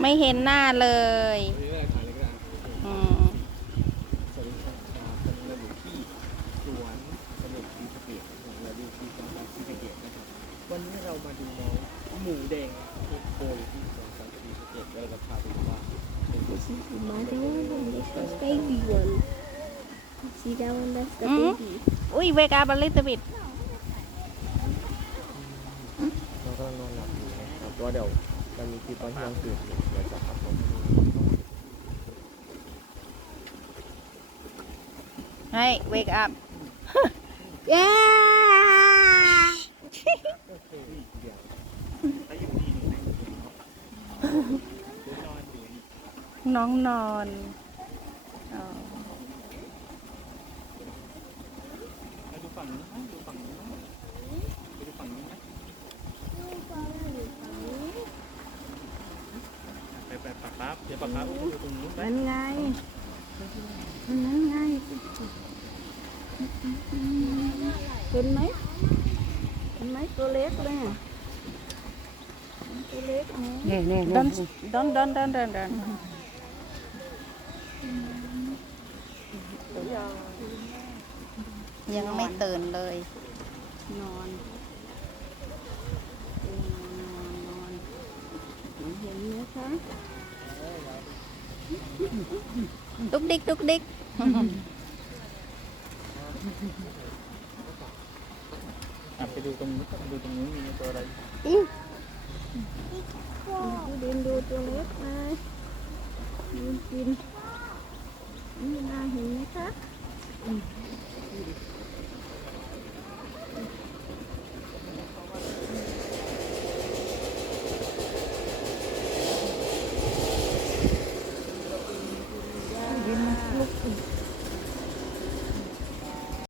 ไม่เห็นหน้าเลยอืมสวัสดีครับตอนนี้เราอยู่ที่สวนสนุกศรีสะเกษนะครับเราดูที่จังหวัดศรีสะเกษนะครับวันนี้เรามาดูน้องหมูแดงที่โกยที่สวนสัตว์ศรีสะเกษแล้วเราพาไปดูว่าเป็นตัว This is the mother one this is baby one. See that one? That's the mm. baby. อุ้ยเวกาบัลลิ ตัว่าเดี๋ยวมันมีคลิปตอนที่เราตื่นเดี๋ยวจะขับรถให้ wake up เย้ น้องนอน ปักปั๊บเดี๋ยวปักปั๊บดูตรงนู้นไป นั่นไงนั่นไงเห็นไหมเห็นไหมตัวเล็กเลยอะตัวเล็กนะ เนี่ยเนี่ย ดอนดอนดอนดอนดอนดอนยังไม่ตื่นเลย นอนเออนอนนอนเห็นไหมคะ ดุกดิกดุกดิก อ่ะไปดูตรงนู้นไปดูตรงนู้นมีตัวอะไร ดูดินดูตัวเล็กเลยดูกินนี่นาเห็นไหมคะอืมดูดิ